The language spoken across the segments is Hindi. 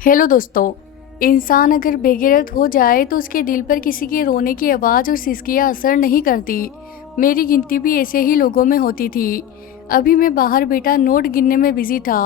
हेलो दोस्तों। इंसान अगर बेगैरत हो जाए तो उसके दिल पर किसी के रोने की आवाज़ और सिसकियाँ असर नहीं करती। मेरी गिनती भी ऐसे ही लोगों में होती थी। अभी मैं बाहर बैठा नोट गिनने में बिजी था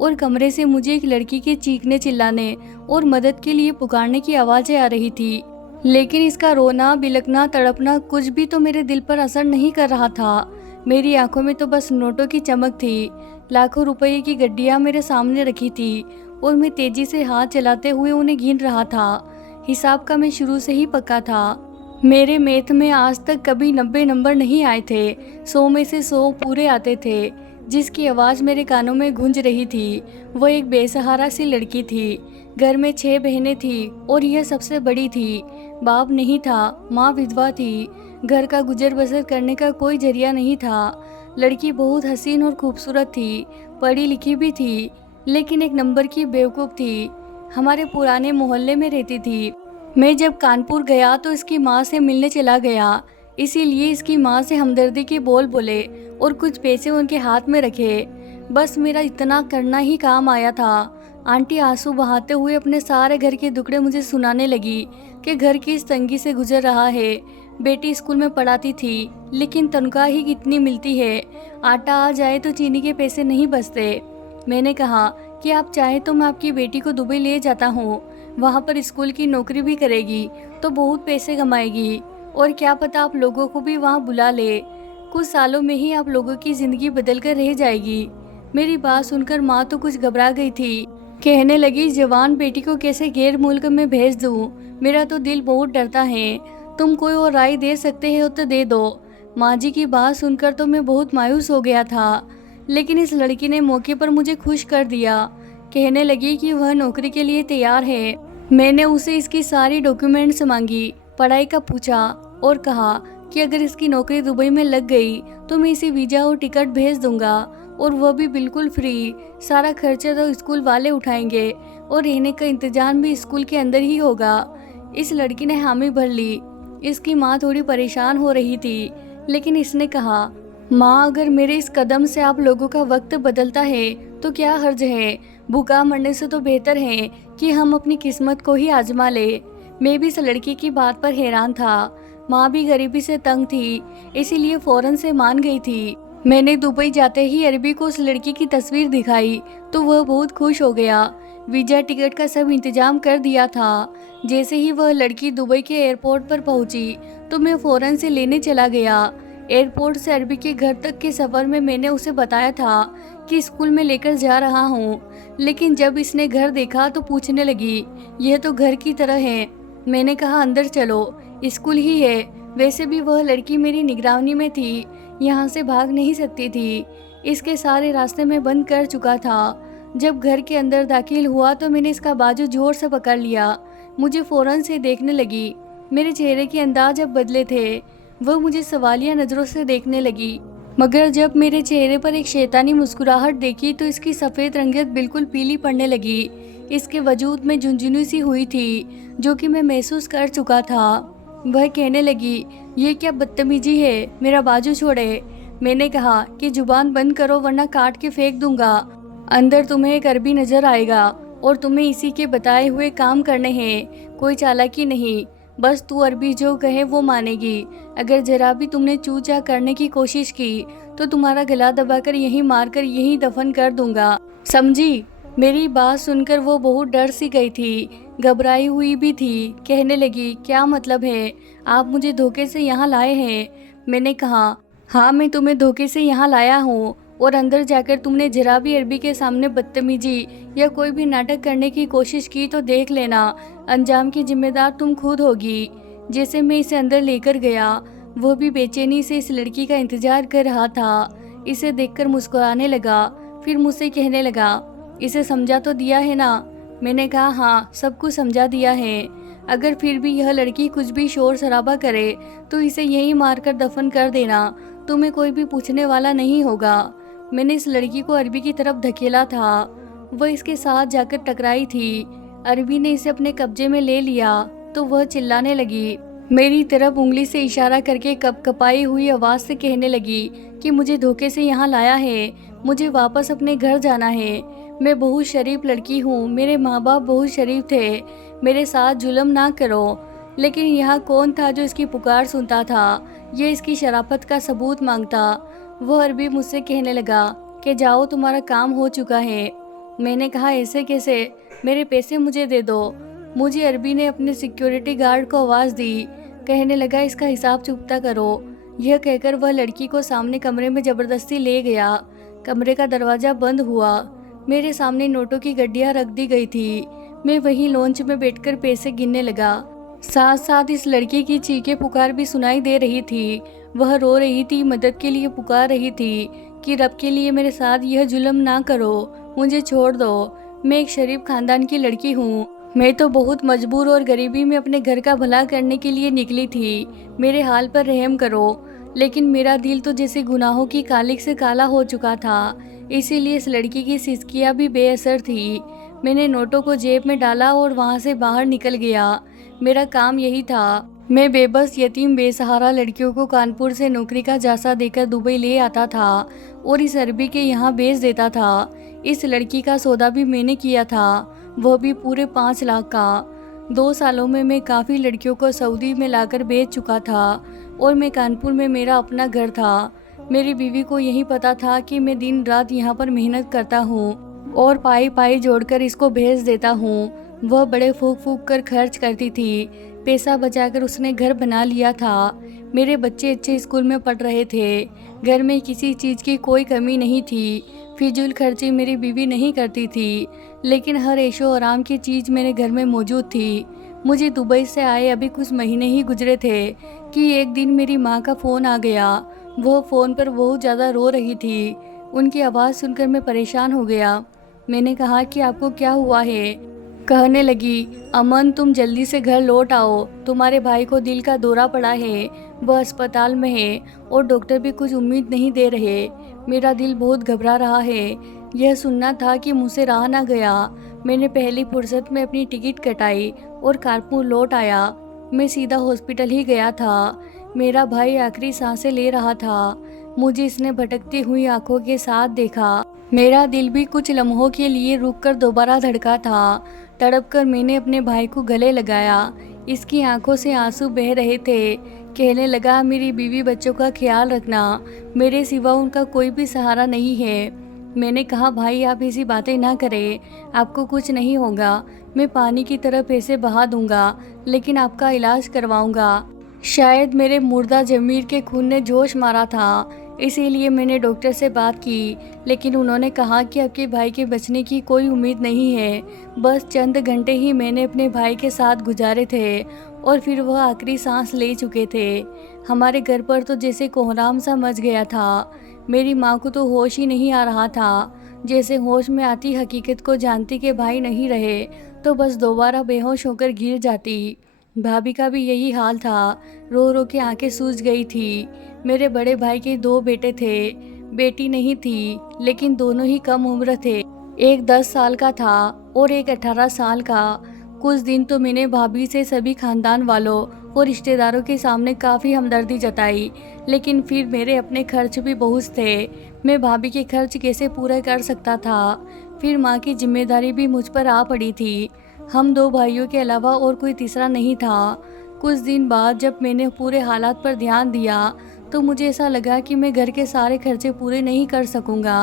और कमरे से मुझे एक लड़की के चीखने चिल्लाने और मदद के लिए पुकारने की आवाज़ें आ रही थी। लेकिन इसका रोना बिलखना तड़पना कुछ भी तो मेरे दिल पर असर नहीं कर रहा था। मेरी आंखों में तो बस नोटों की चमक थी। लाखों रुपए की गड्डियाँ मेरे सामने रखी थी और मैं तेजी से हाथ चलाते हुए उन्हें गिन रहा था। हिसाब का मैं शुरू से ही पक्का था। मेरे मैथ में आज तक कभी 90 नंबर नहीं आए थे। 100 में से 100 पूरे आते थे। जिसकी आवाज़ मेरे कानों में गूंज रही थी वो एक बेसहारा सी लड़की थी। घर में 6 बहनें थी और यह सबसे बड़ी थी। बाप नहीं था, माँ विधवा थी। घर का गुजर बसर करने का कोई जरिया नहीं था। लड़की बहुत हसीन और खूबसूरत थी, पढ़ी लिखी भी थी, लेकिन एक नंबर की बेवकूफ़ थी। हमारे पुराने मोहल्ले में रहती थी। मैं जब कानपुर गया तो इसकी माँ से मिलने चला गया, इसीलिए इसकी माँ से हमदर्दी के बोल बोले और कुछ पैसे उनके हाथ में रखे। बस मेरा इतना करना ही काम आया था। आंटी आंसू बहाते हुए अपने सारे घर के दुखड़े मुझे सुनाने लगी कि घर की इस तंगी से गुजर रहा है। बेटी स्कूल में पढ़ाती थी, लेकिन तनख्वाह ही कितनी मिलती है। आटा आ जाए तो चीनी के पैसे नहीं बचते। मैंने कहा कि आप चाहे तो मैं आपकी बेटी को दुबई ले जाता हूँ। वहाँ पर स्कूल की नौकरी भी करेगी तो बहुत पैसे कमाएगी और क्या पता आप लोगों को भी वहाँ बुला ले। कुछ सालों में ही आप लोगों की ज़िंदगी बदल कर रह जाएगी। मेरी बात सुनकर माँ तो कुछ घबरा गई थी। कहने लगी, जवान बेटी को कैसे गैर मुल्क में भेज दूँ? मेरा तो दिल बहुत डरता है। तुम कोई और राय दे सकते हो तो दे दो। माँ जी की बात सुनकर तो मैं बहुत मायूस हो गया था, लेकिन इस लड़की ने मौके पर मुझे खुश कर दिया। कहने लगी कि वह नौकरी के लिए तैयार है। मैंने उसे इसकी सारी डॉक्यूमेंट्स मांगी, पढ़ाई का पूछा और कहा कि अगर इसकी नौकरी दुबई में लग गई तो मैं इसे वीज़ा और टिकट भेज दूंगा, और वह भी बिल्कुल फ्री। सारा खर्चा तो स्कूल वाले उठाएंगे और रहने का इंतजाम भी स्कूल के अंदर ही होगा। इस लड़की ने हामी भर ली। इसकी माँ थोड़ी परेशान हो रही थी, लेकिन इसने कहा, माँ अगर मेरे इस कदम से आप लोगों का वक्त बदलता है तो क्या हर्ज है? भूखा मरने से तो बेहतर है कि हम अपनी किस्मत को ही आजमा ले। मैं भी इस लड़की की बात पर हैरान था। माँ भी गरीबी से तंग थी, इसीलिए फौरन से मान गई थी। मैंने दुबई जाते ही अरबी को उस लड़की की तस्वीर दिखाई तो वह बहुत खुश हो गया। वीज़ा टिकट का सब इंतजाम कर दिया था। जैसे ही वह लड़की दुबई के एयरपोर्ट पर पहुंची तो मैं फौरन से लेने चला गया। एयरपोर्ट से अरबी के घर तक के सफ़र में मैंने उसे बताया था कि स्कूल में लेकर जा रहा हूँ, लेकिन जब इसने घर देखा तो पूछने लगी, यह तो घर की तरह है। मैंने कहा, अंदर चलो, स्कूल ही है। वैसे भी वह लड़की मेरी निगरानी में थी, यहाँ से भाग नहीं सकती थी। इसके सारे रास्ते में बंद कर चुका था। जब घर के अंदर दाखिल हुआ तो मैंने इसका बाजू जोर से पकड़ लिया। मुझे फ़ौरन से देखने लगी। मेरे चेहरे के अंदाज अब बदले थे। वह मुझे सवालिया नज़रों से देखने लगी, मगर जब मेरे चेहरे पर एक शैतानी मुस्कुराहट देखी तो इसकी सफ़ेद रंगत बिल्कुल पीली पड़ने लगी। इसके वजूद में झुंझुनी सी हुई थी, जो कि मैं महसूस कर चुका था। वह कहने लगी, ये क्या बदतमीजी है, मेरा बाजू छोड़े। मैंने कहा कि जुबान बंद करो वरना काट के फेंक दूंगा। अंदर तुम्हें एक अरबी नज़र आएगा और तुम्हें इसी के बताए हुए काम करने हैं, कोई चालाकी नहीं। बस तू अरबी जो कहे वो मानेगी। अगर जरा भी तुमने चू चा करने की कोशिश की तो तुम्हारा गला दबाकर यहीं मारकर यहीं दफन कर दूंगा, समझी? मेरी बात सुनकर वो बहुत डर सी गई थी, घबराई हुई भी थी। कहने लगी, क्या मतलब है? आप मुझे धोखे से यहाँ लाए हैं? मैंने कहा, हाँ मैं तुम्हें धोखे से यहाँ लाया हूँ, और अंदर जाकर तुमने जरा भी अरबी के सामने बदतमीजी या कोई भी नाटक करने की कोशिश की तो देख लेना, अंजाम की जिम्मेदार तुम खुद होगी। जैसे मैं इसे अंदर लेकर गया, वह भी बेचैनी से इस लड़की का इंतजार कर रहा था। इसे देखकर मुस्कुराने लगा, फिर मुझसे कहने लगा, इसे समझा तो दिया है ना? मैंने कहा, हाँ सब कुछ समझा दिया है। अगर फिर भी यह लड़की कुछ भी शोर शराबा करे तो इसे यहीं मारकर दफन कर देना, तुम्हें कोई भी पूछने वाला नहीं होगा। मैंने इस लड़की को अरबी की तरफ धकेला था। वह इसके साथ जाकर टकराई थी। अरबी ने इसे अपने कब्जे में ले लिया तो वह चिल्लाने लगी। मेरी तरफ उंगली से इशारा करके कपकपाई हुई आवाज़ से कहने लगी कि मुझे धोखे से यहाँ लाया है, मुझे वापस अपने घर जाना है। मैं बहुत शरीफ लड़की हूँ, मेरे माँ बाप बहुत शरीफ थे, मेरे साथ जुल्म ना करो। लेकिन यहाँ कौन था जो इसकी पुकार सुनता था, ये इसकी शराफत का सबूत मांगता। वह अरबी मुझसे कहने लगा कि जाओ, तुम्हारा काम हो चुका है। मैंने कहा ऐसे कैसे, मेरे पैसे मुझे दे दो। मुझे अरबी ने अपने सिक्योरिटी गार्ड को आवाज़ दी, कहने लगा इसका हिसाब चुकता करो। यह कहकर वह लड़की को सामने कमरे में ज़बरदस्ती ले गया। कमरे का दरवाज़ा बंद हुआ। मेरे सामने नोटों की गड्डियाँ रख दी गई थी। मैं वहीं लॉन्च में बैठकर पैसे गिनने लगा। साथ साथ इस लड़की की चीखें पुकार भी सुनाई दे रही थी। वह रो रही थी, मदद के लिए पुकार रही थी कि रब के लिए मेरे साथ यह जुल्म ना करो, मुझे छोड़ दो। मैं एक शरीफ खानदान की लड़की हूँ। मैं तो बहुत मजबूर और गरीबी में अपने घर का भला करने के लिए निकली थी। मेरे हाल पर रहम करो। लेकिन मेरा दिल तो जैसे गुनाहों की कालिक से काला हो चुका था, इसीलिए इस लड़की की सिसकियाँ भी बेअसर थी। मैंने नोटों को जेब में डाला और वहाँ से बाहर निकल गया। मेरा काम यही था। मैं बेबस यतीम बेसहारा लड़कियों को कानपुर से नौकरी का जासा देकर दुबई ले आता था और इस अरबी के यहाँ बेच देता था। इस लड़की का सौदा भी मैंने किया था, वह भी पूरे 5 लाख का। 2 सालों में मैं काफ़ी लड़कियों को सऊदी में लाकर बेच चुका था और मैं कानपुर में मेरा अपना घर था। मेरी बीवी को यही पता था कि मैं दिन रात यहाँ पर मेहनत करता हूँ और पाई पाई जोड़कर इसको भेज देता हूँ। वह बड़े फूक फूक कर खर्च करती थी। पैसा बचाकर उसने घर बना लिया था। मेरे बच्चे अच्छे स्कूल में पढ़ रहे थे। घर में किसी चीज़ की कोई कमी नहीं थी। फिजूल खर्ची मेरी बीवी नहीं करती थी, लेकिन हर ऐशो आराम की चीज़ मेरे घर में मौजूद थी। मुझे दुबई से आए अभी कुछ महीने ही गुजरे थे कि एक दिन मेरी माँ का फ़ोन आ गया। वह फ़ोन पर बहुत ज़्यादा रो रही थी। उनकी आवाज़ सुनकर मैं परेशान हो गया। मैंने कहा कि आपको क्या हुआ है? कहने लगी, अमन तुम जल्दी से घर लौट आओ, तुम्हारे भाई को दिल का दौरा पड़ा है, वह अस्पताल में है और डॉक्टर भी कुछ उम्मीद नहीं दे रहे। मेरा दिल बहुत घबरा रहा है। यह सुनना था कि मुझसे रहा ना गया। मैंने पहली फुर्सत में अपनी टिकट कटाई और कानपुर लौट आया। मैं सीधा हॉस्पिटल ही गया था। मेरा भाई आखिरी सांसें ले रहा था। मुझे इसने भटकती हुई आंखों के साथ देखा। मेरा दिल भी कुछ लम्हों के लिए रुककर दोबारा धड़का था। तड़प कर मैंने अपने भाई को गले लगाया। इसकी आंखों से आंसू बह रहे थे। कहने लगा, मेरी बीवी बच्चों का ख्याल रखना, मेरे सिवा उनका कोई भी सहारा नहीं है। मैंने कहा, भाई आप ऐसी बातें ना करें, आपको कुछ नहीं होगा। मैं पानी की तरह पैसे बहा दूंगा, लेकिन आपका इलाज करवाऊंगा। शायद मेरे मुर्दा ज़मीर के खून ने जोश मारा था, इसीलिए मैंने डॉक्टर से बात की, लेकिन उन्होंने कहा कि आपके भाई के बचने की कोई उम्मीद नहीं है। बस चंद घंटे ही मैंने अपने भाई के साथ गुजारे थे और फिर वह आखिरी सांस ले चुके थे। हमारे घर पर तो जैसे कोहराम सा मच गया था। मेरी माँ को तो होश ही नहीं आ रहा था। जैसे होश में आती हकीकत को जानती कि भाई नहीं रहे तो बस दोबारा बेहोश होकर गिर जाती। भाभी का भी यही हाल था। रो रो के आंखें सूज गई थी। मेरे बड़े भाई के 2 बेटे थे, बेटी नहीं थी, लेकिन दोनों ही कम उम्र थे। एक 10 साल का था और एक 18 साल का। कुछ दिन तो मैंने भाभी से सभी खानदान वालों और रिश्तेदारों के सामने काफ़ी हमदर्दी जताई, लेकिन फिर मेरे अपने खर्च भी बहुत थे। मैं भाभी के खर्च कैसे पूरा कर सकता था? फिर माँ की जिम्मेदारी भी मुझ पर आ पड़ी थी। हम 2 भाइयों के अलावा और कोई तीसरा नहीं था। कुछ दिन बाद जब मैंने पूरे हालात पर ध्यान दिया तो मुझे ऐसा लगा कि मैं घर के सारे खर्चे पूरे नहीं कर सकूंगा।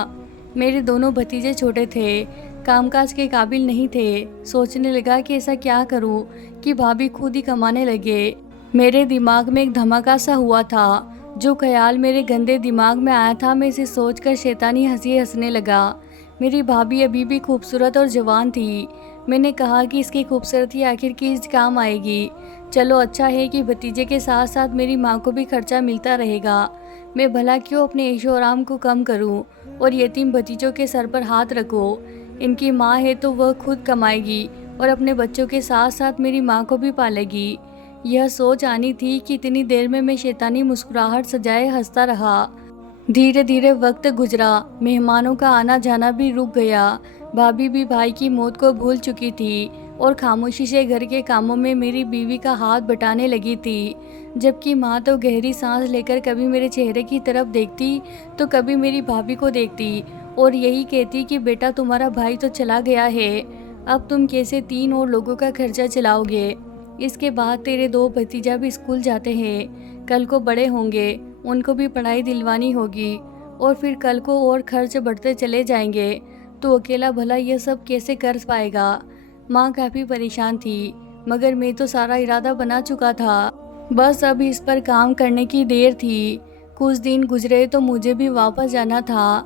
मेरे दोनों भतीजे छोटे थे, कामकाज के काबिल नहीं थे। सोचने लगा कि ऐसा क्या करूं कि भाभी खुद ही कमाने लगे। मेरे दिमाग में एक धमाका सा हुआ था। जो ख्याल मेरे गंदे दिमाग में आया था, मैं इसे सोचकर शैतानी हंसी हंसने लगा। मेरी भाभी अभी भी खूबसूरत और जवान थी। मैंने कहा कि इसकी खूबसूरती आखिर किस काम आएगी। चलो अच्छा है कि भतीजे के साथ साथ मेरी माँ को भी खर्चा मिलता रहेगा। मैं भला क्यों अपने ऐशो आराम को कम करूं और यतीम भतीजों के सर पर हाथ रखूं। इनकी माँ है तो वह खुद कमाएगी और अपने बच्चों के साथ साथ मेरी माँ को भी पालेगी। यह सोच आनी थी कि इतनी देर में मैं शैतानी मुस्कुराहट सजाए हंसता रहा। धीरे धीरे वक्त गुजरा। मेहमानों का आना जाना भी रुक गया। भाभी भी भाई की मौत को भूल चुकी थी और खामोशी से घर के कामों में मेरी बीवी का हाथ बटाने लगी थी, जबकि माँ तो गहरी सांस लेकर कभी मेरे चेहरे की तरफ देखती तो कभी मेरी भाभी को देखती और यही कहती कि बेटा तुम्हारा भाई तो चला गया है, अब तुम कैसे 3 और लोगों का खर्चा चलाओगे। इसके बाद तेरे 2 भतीजा भी स्कूल जाते हैं, कल को बड़े होंगे, उनको भी पढ़ाई दिलवानी होगी और फिर कल को और खर्च बढ़ते चले जाएंगे, तो अकेला भला यह सब कैसे कर पाएगा। माँ काफ़ी परेशान थी, मगर मैं तो सारा इरादा बना चुका था, बस अब इस पर काम करने की देर थी। कुछ दिन गुजरे तो मुझे भी वापस जाना था।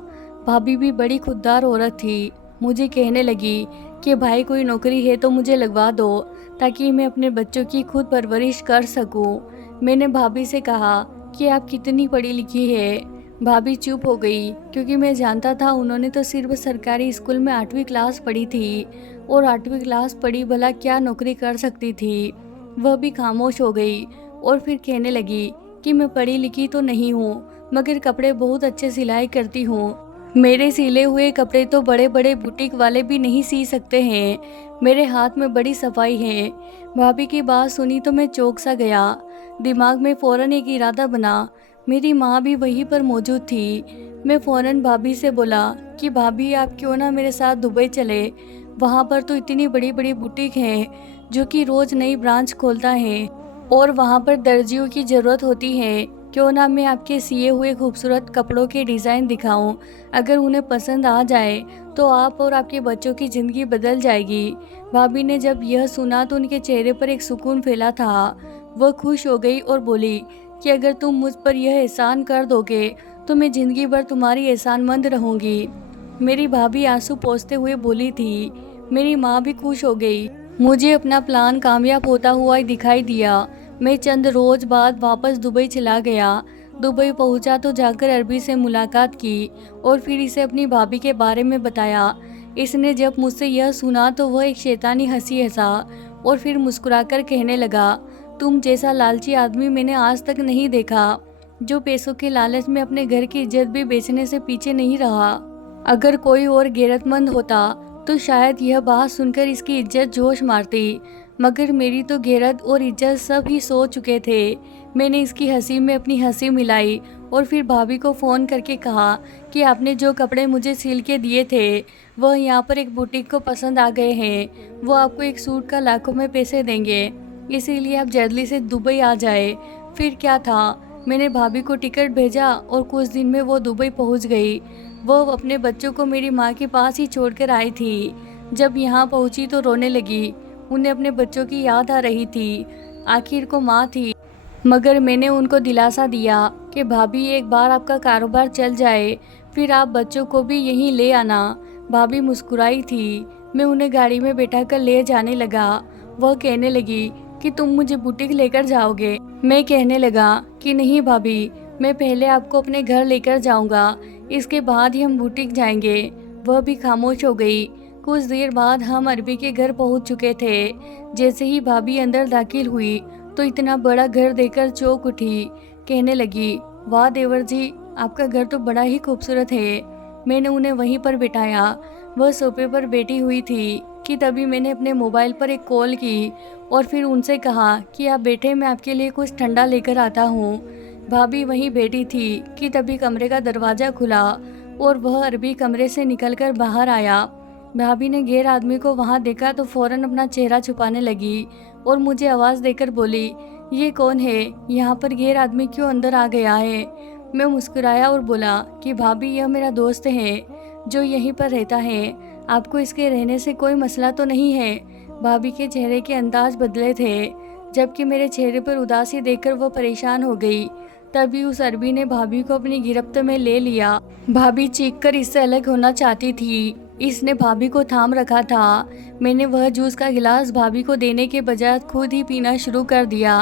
भाभी भी बड़ी खुददार औरत थी, मुझे कहने लगी कि भाई कोई नौकरी है तो मुझे लगवा दो, ताकि मैं अपने बच्चों की खुद परवरिश कर सकूं। मैंने भाभी से कहा कि आप कितनी पढ़ी लिखी है। भाभी चुप हो गई, क्योंकि मैं जानता था उन्होंने तो सिर्फ सरकारी स्कूल में 8वीं क्लास पढ़ी थी, और 8वीं क्लास पढ़ी भला क्या नौकरी कर सकती थी। वह भी खामोश हो गई और फिर कहने लगी कि मैं पढ़ी लिखी तो नहीं हूँ, मगर कपड़े बहुत अच्छे सिलाई करती हूँ। मेरे सिले हुए कपड़े तो बड़े बड़े बुटीक वाले भी नहीं सी सकते हैं, मेरे हाथ में बड़ी सफाई है। भाभी की बात सुनी तो मैं चौंक सा गया। दिमाग में फ़ौरन एक इरादा बना। मेरी माँ भी वहीं पर मौजूद थी। मैं फ़ौरन भाभी से बोला कि भाभी आप क्यों ना मेरे साथ दुबई चले, वहाँ पर तो इतनी बड़ी बड़ी बुटीक हैं जो कि रोज़ नई ब्रांच खोलता है, और वहाँ पर दर्जियों की ज़रूरत होती है। क्यों ना मैं आपके सिए हुए खूबसूरत कपड़ों के डिज़ाइन दिखाऊं, अगर उन्हें पसंद आ जाए तो आप और आपके बच्चों की ज़िंदगी बदल जाएगी। भाभी ने जब यह सुना तो उनके चेहरे पर एक सुकून फैला था। वह खुश हो गई और बोली कि अगर तुम मुझ पर यह एहसान कर दोगे तो मैं ज़िंदगी भर तुम्हारी एहसानमंद रहूँगी। मेरी भाभी आंसू पोंछते हुए बोली थी। मेरी माँ भी खुश हो गई। मुझे अपना प्लान कामयाब होता हुआ दिखाई दिया। मैं चंद रोज बाद वापस दुबई चला गया। दुबई पहुंचा तो जाकर अरबी से मुलाकात की और फिर इसे अपनी भाभी के बारे में बताया। इसने जब मुझसे यह सुना तो वह एक शैतानी हंसी हंसा और फिर मुस्कुराकर कहने लगा, तुम जैसा लालची आदमी मैंने आज तक नहीं देखा, जो पैसों के लालच में अपने घर की इज्जत भी बेचने से पीछे नहीं रहा। अगर कोई और गैरतमंद होता तो शायद यह बात सुनकर इसकी इज्जत जोश मारती, मगर मेरी तो गैरत और इज्जत सब ही सो चुके थे। मैंने इसकी हंसी में अपनी हंसी मिलाई और फिर भाभी को फ़ोन करके कहा कि आपने जो कपड़े मुझे सिल के दिए थे वह यहाँ पर एक बुटीक को पसंद आ गए हैं। वो आपको एक सूट का लाखों में पैसे देंगे, इसीलिए आप जल्दी से दुबई आ जाए। फिर क्या था, मैंने भाभी को टिकट भेजा और कुछ दिन में वो दुबई पहुँच गई। वो अपने बच्चों को मेरी माँ के पास ही छोड़कर आई थी। जब यहाँ पहुँची तो रोने लगी। उन्हें अपने बच्चों की याद आ रही थी। आखिर को माँ थी, मगर मैंने उनको दिलासा दिया कि भाभी एक बार आपका कारोबार चल जाए फिर आप बच्चों को भी यहीं ले आना। भाभी मुस्कुराई थी। मैं उन्हें गाड़ी में बैठाकर ले जाने लगा। वह कहने लगी कि तुम मुझे बुटीक लेकर जाओगे। मैं कहने लगा कि नहीं भाभी, मैं पहले आपको अपने घर लेकर जाऊंगा, इसके बाद ही हम बुटीक जाएंगे। वह भी खामोश हो गई। कुछ देर बाद हम अरबी के घर पहुंच चुके थे। जैसे ही भाभी अंदर दाखिल हुई तो इतना बड़ा घर देखकर चौंक उठी। कहने लगी, वाह देवर जी, आपका घर तो बड़ा ही खूबसूरत है। मैंने उन्हें वहीं पर बिठाया। वह सोफे पर बैठी हुई थी कि तभी मैंने अपने मोबाइल पर एक कॉल की और फिर उनसे कहा कि आप बैठे, मैं आपके लिए कुछ ठंडा लेकर आता हूँ। भाभी वहीं बैठी थी कि तभी कमरे का दरवाज़ा खुला और वह अरबी कमरे से निकलकर बाहर आया। भाभी ने गैर आदमी को वहां देखा तो फौरन अपना चेहरा छुपाने लगी और मुझे आवाज़ देकर बोली, ये कौन है, यहाँ पर गैर आदमी क्यों अंदर आ गया है। मैं मुस्कुराया और बोला कि भाभी, यह मेरा दोस्त है जो यहीं पर रहता है, आपको इसके रहने से कोई मसला तो नहीं है। भाभी के चेहरे के अंदाज बदले थे, जबकि मेरे चेहरे पर उदासी देखकर वह परेशान हो गई। तभी उस अरबी ने भाभी को अपनी गिरफ्त में ले लिया। भाभी चीखकर इससे अलग होना चाहती थी। इसने भाभी को थाम रखा था। मैंने वह जूस का गिलास भाभी को देने के बजाय खुद ही पीना शुरू कर दिया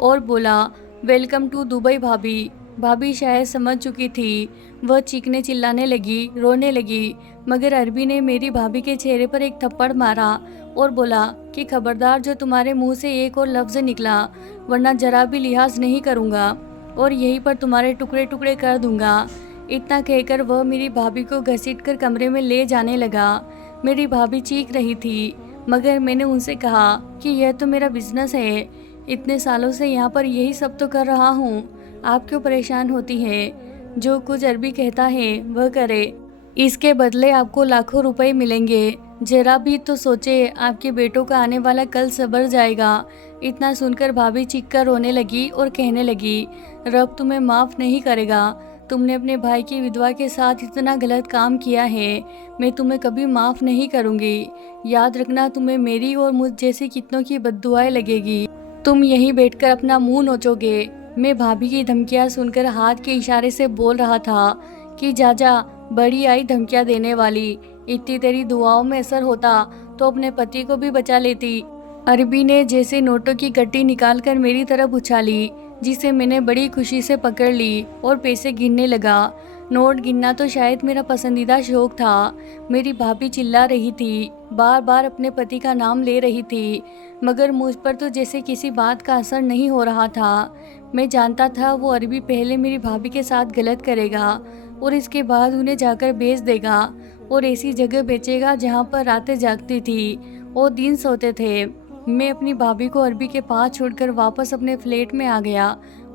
और बोला, वेलकम टू दुबई भाभी। भाभी शायद समझ चुकी थी। वह चीखने चिल्लाने लगी, रोने लगी, मगर अरबी ने मेरी भाभी के चेहरे पर एक थप्पड़ मारा और बोला कि खबरदार, जो तुम्हारे मुंह से एक और लफ्ज़ निकला वरना जरा भी लिहाज नहीं करूँगा और यहीं पर तुम्हारे टुकड़े टुकड़े कर दूंगा। इतना कहकर वह मेरी भाभी को घसीटकर कमरे में ले जाने लगा। मेरी भाभी चीख रही थी, मगर मैंने उनसे कहा कि यह तो मेरा बिजनेस है, इतने सालों से यहाँ पर यही सब तो कर रहा हूँ, आप क्यों परेशान होती हैं। जो कुछ अरबी कहता है वह करे। इसके बदले आपको लाखों रुपए मिलेंगे। जरा भी तो सोचे, आपके बेटों का आने वाला कल संवर जाएगा। इतना सुनकर भाभी चीखकर रोने लगी और कहने लगी, रब तुम्हें माफ़ नहीं करेगा। तुमने अपने भाई की विधवा के साथ इतना गलत काम किया है, मैं तुम्हें कभी माफ़ नहीं करूँगी। याद रखना, तुम्हें मेरी और मुझ जैसे कितनों की बद्दुआएं लगेगी। तुम यहीं बैठकर अपना मुंह नोचोगे। मैं भाभी की धमकियां सुनकर हाथ के इशारे से बोल रहा था कि जा, बड़ी आई धमकियां देने वाली। इतनी तेरी दुआओं में असर होता तो अपने पति को भी बचा लेती। अरबी ने जैसे नोटों की गट्टी निकालकर मेरी तरफ उछाली, जिसे मैंने बड़ी खुशी से पकड़ ली और पैसे गिनने लगा। नोट गिनना तो शायद मेरा पसंदीदा शौक था। मेरी भाभी चिल्ला रही थी, बार बार अपने पति का नाम ले रही थी, मगर मुझ पर तो जैसे किसी बात का असर नहीं हो रहा था। मैं जानता था वो अरबी पहले मेरी भाभी के साथ गलत करेगा और इसके बाद उन्हें जाकर बेच देगा और ऐसी जगह बेचेगा जहाँ पर रातें जागती थी और दिन सोते थे। मैं अपनी भाभी को अरबी के पास छोड़कर वापस अपने फ्लैट में आ गया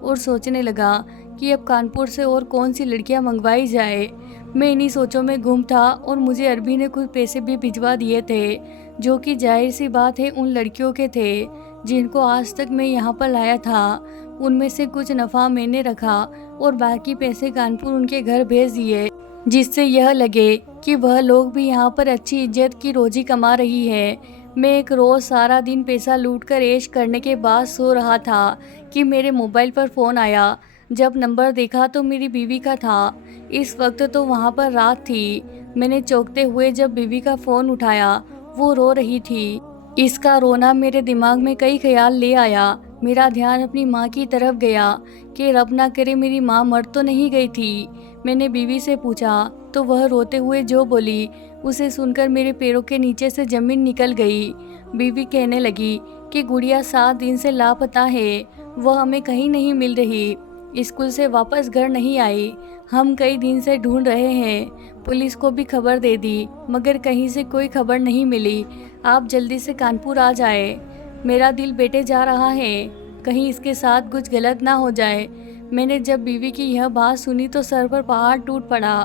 और सोचने लगा कि अब कानपुर से और कौन सी लड़कियां मंगवाई जाए। मैं इन्हीं सोचों में गुम था और मुझे अरबी ने कुछ पैसे भी भिजवा दिए थे, जो कि जाहिर सी बात है उन लड़कियों के थे जिनको आज तक मैं यहाँ पर लाया था। उनमें से कुछ नफ़ा मैंने रखा और बाकी पैसे कानपुर उनके घर भेज दिए, जिससे यह लगे कि वह लोग भी यहाँ पर अच्छी इज्जत की रोजी कमा रही है। मैं एक रोज़ सारा दिन पैसा लूटकर ऐश करने के बाद सो रहा था कि मेरे मोबाइल पर फ़ोन आया। जब नंबर देखा तो मेरी बीवी का था। इस वक्त तो वहाँ पर रात थी। मैंने चौंकते हुए जब बीवी का फ़ोन उठाया, वो रो रही थी। इसका रोना मेरे दिमाग में कई ख्याल ले आया। मेरा ध्यान अपनी माँ की तरफ गया कि रब ना करे मेरी माँ मर तो नहीं गई थी। मैंने बीवी से पूछा तो वह रोते हुए जो बोली, उसे सुनकर मेरे पैरों के नीचे से ज़मीन निकल गई। बीवी कहने लगी कि गुड़िया 7 दिन से लापता है, वह हमें कहीं नहीं मिल रही। स्कूल से वापस घर नहीं आई। हम कई दिन से ढूंढ रहे हैं, पुलिस को भी खबर दे दी, मगर कहीं से कोई खबर नहीं मिली। आप जल्दी से कानपुर आ जाए। मेरा दिल बेटे जा रहा है, कहीं इसके साथ कुछ गलत ना हो जाए। मैंने जब बीवी की यह बात सुनी तो सर पर पहाड़ टूट पड़ा।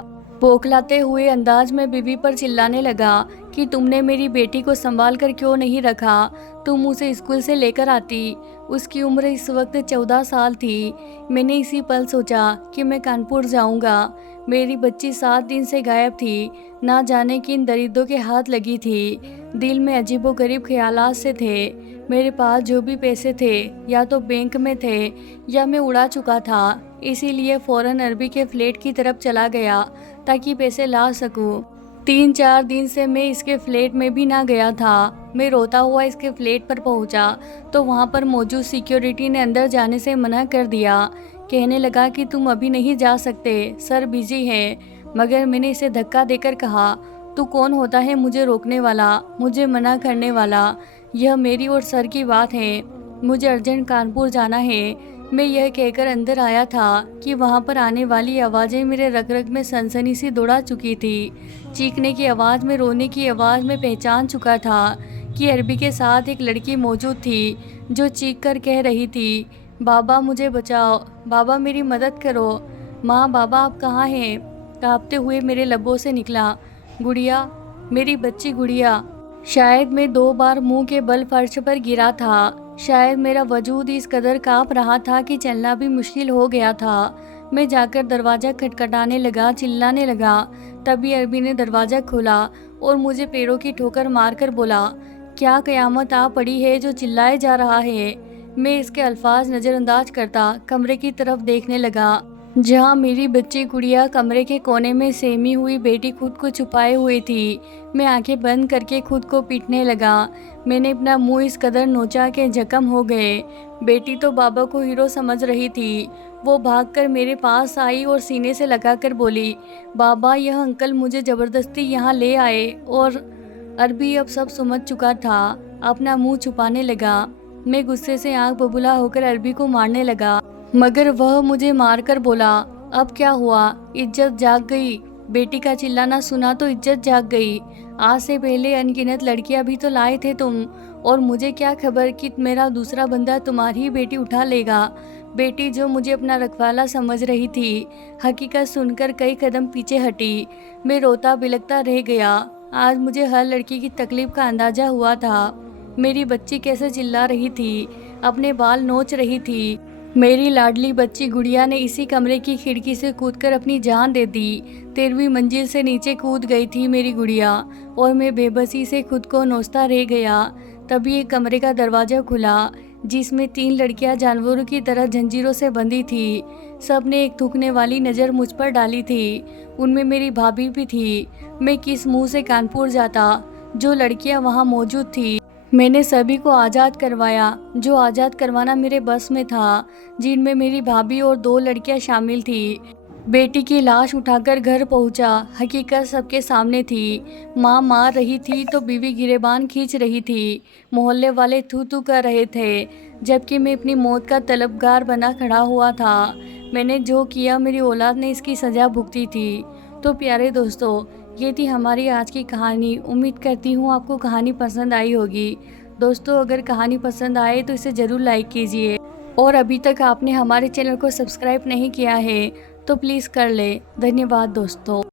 बौखलाते हुए अंदाज में बीवी पर चिल्लाने लगा कि तुमने मेरी बेटी को संभाल कर क्यों नहीं रखा, तुम उसे स्कूल से लेकर आती। उसकी उम्र इस वक्त 14 साल थी। मैंने इसी पल सोचा कि मैं कानपुर जाऊंगा। मेरी बच्ची 7 दिन से गायब थी, ना जाने किन दरिद्रों के हाथ लगी थी। दिल में अजीबोगरीब ख्यालात से थे। मेरे पास जो भी पैसे थे या तो बैंक में थे या मैं उड़ा चुका था। इसीलिए फ़ौरन अरबी के फ्लैट की तरफ चला गया ताकि पैसे ला सकूं। 3-4 दिन से मैं इसके फ्लैट में भी ना गया था। मैं रोता हुआ इसके फ्लैट पर पहुंचा तो वहां पर मौजूद सिक्योरिटी ने अंदर जाने से मना कर दिया। कहने लगा कि तुम अभी नहीं जा सकते, सर बिजी है। मगर मैंने इसे धक्का देकर कहा, तू कौन होता है मुझे रोकने वाला, मुझे मना करने वाला? यह मेरी और सर की बात है, मुझे अर्जेंट कानपुर जाना है। मैं यह कहकर अंदर आया था कि वहाँ पर आने वाली आवाज़ें मेरे रग रग में सनसनी सी दौड़ा चुकी थी। चीखने की आवाज़ में, रोने की आवाज़ में पहचान चुका था कि अरबी के साथ एक लड़की मौजूद थी जो चीख कर कह रही थी, बाबा मुझे बचाओ, बाबा मेरी मदद करो। माँ, बाबा आप कहाँ हैं? कांपते हुए मेरे लबों से निकला, गुड़िया, मेरी बच्ची गुड़िया। शायद मैं 2 बार मुंह के बल फर्श पर गिरा था। शायद मेरा वजूद इस कदर कांप रहा था कि चलना भी मुश्किल हो गया था। मैं जाकर दरवाज़ा खटखटाने लगा, चिल्लाने लगा। तभी अरबी ने दरवाज़ा खोला और मुझे पैरों की ठोकर मारकर बोला, क्या क़यामत आ पड़ी है जो चिल्लाए जा रहा है? मैं इसके अल्फाज नज़रअंदाज करता कमरे की तरफ देखने लगा, जहाँ मेरी बच्ची गुड़िया कमरे के कोने में सेमी हुई बेटी खुद को छुपाए हुई थी। मैं आंखें बंद करके खुद को पीटने लगा। मैंने अपना मुंह इस कदर नोचा कि जख्म हो गए। बेटी तो बाबा को हीरो समझ रही थी। वो भागकर मेरे पास आई और सीने से लगाकर बोली, बाबा यह अंकल मुझे ज़बरदस्ती यहाँ ले आए। और अरबी अब सब समझ चुका था, अपना मुँह छुपाने लगा। मैं गुस्से से आँख बबूला होकर अरबी को मारने लगा, मगर वह मुझे मारकर बोला, अब क्या हुआ? इज्जत जाग गई? बेटी का चिल्लाना सुना तो इज्जत जाग गई? आज से पहले अनगिनत लड़कियां भी तो लाए थे तुम, और मुझे क्या खबर कि मेरा दूसरा बंदा तुम्हारी ही बेटी उठा लेगा। बेटी जो मुझे अपना रखवाला समझ रही थी, हकीकत सुनकर कई कदम पीछे हटी। मैं रोता बिलखता रह गया। आज मुझे हर लड़की की तकलीफ का अंदाजा हुआ था। मेरी बच्ची कैसे चिल्ला रही थी, अपने बाल नोच रही थी। मेरी लाडली बच्ची गुड़िया ने इसी कमरे की खिड़की से कूदकर अपनी जान दे दी। 13वीं मंजिल से नीचे कूद गई थी मेरी गुड़िया और मैं बेबसी से खुद को नोचता रह गया। तभी एक कमरे का दरवाज़ा खुला जिसमें 3 लड़कियां जानवरों की तरह जंजीरों से बंधी थी। सब ने एक थूकने वाली नज़र मुझ पर डाली थी। उनमें मेरी भाभी भी थी। मैं किस मुंह से कानपुर जाता। जो लड़कियां वहां मौजूद थी, मैंने सभी को आज़ाद करवाया, जो आज़ाद करवाना मेरे बस में था, जिनमें मेरी भाभी और 2 लड़कियां शामिल थी। बेटी की लाश उठाकर घर पहुंचा। हकीकत सबके सामने थी। माँ मार रही थी तो बीवी गिरेबान खींच रही थी। मोहल्ले वाले थू थू कर रहे थे, जबकि मैं अपनी मौत का तलबगार बना खड़ा हुआ था। मैंने जो किया मेरी औलाद ने इसकी सज़ा भुगती थी। तो प्यारे दोस्तों, ये थी हमारी आज की कहानी। उम्मीद करती हूँ आपको कहानी पसंद आई होगी। दोस्तों, अगर कहानी पसंद आए तो इसे ज़रूर लाइक कीजिए और अभी तक आपने हमारे चैनल को सब्सक्राइब नहीं किया है तो प्लीज़ कर ले। धन्यवाद दोस्तों।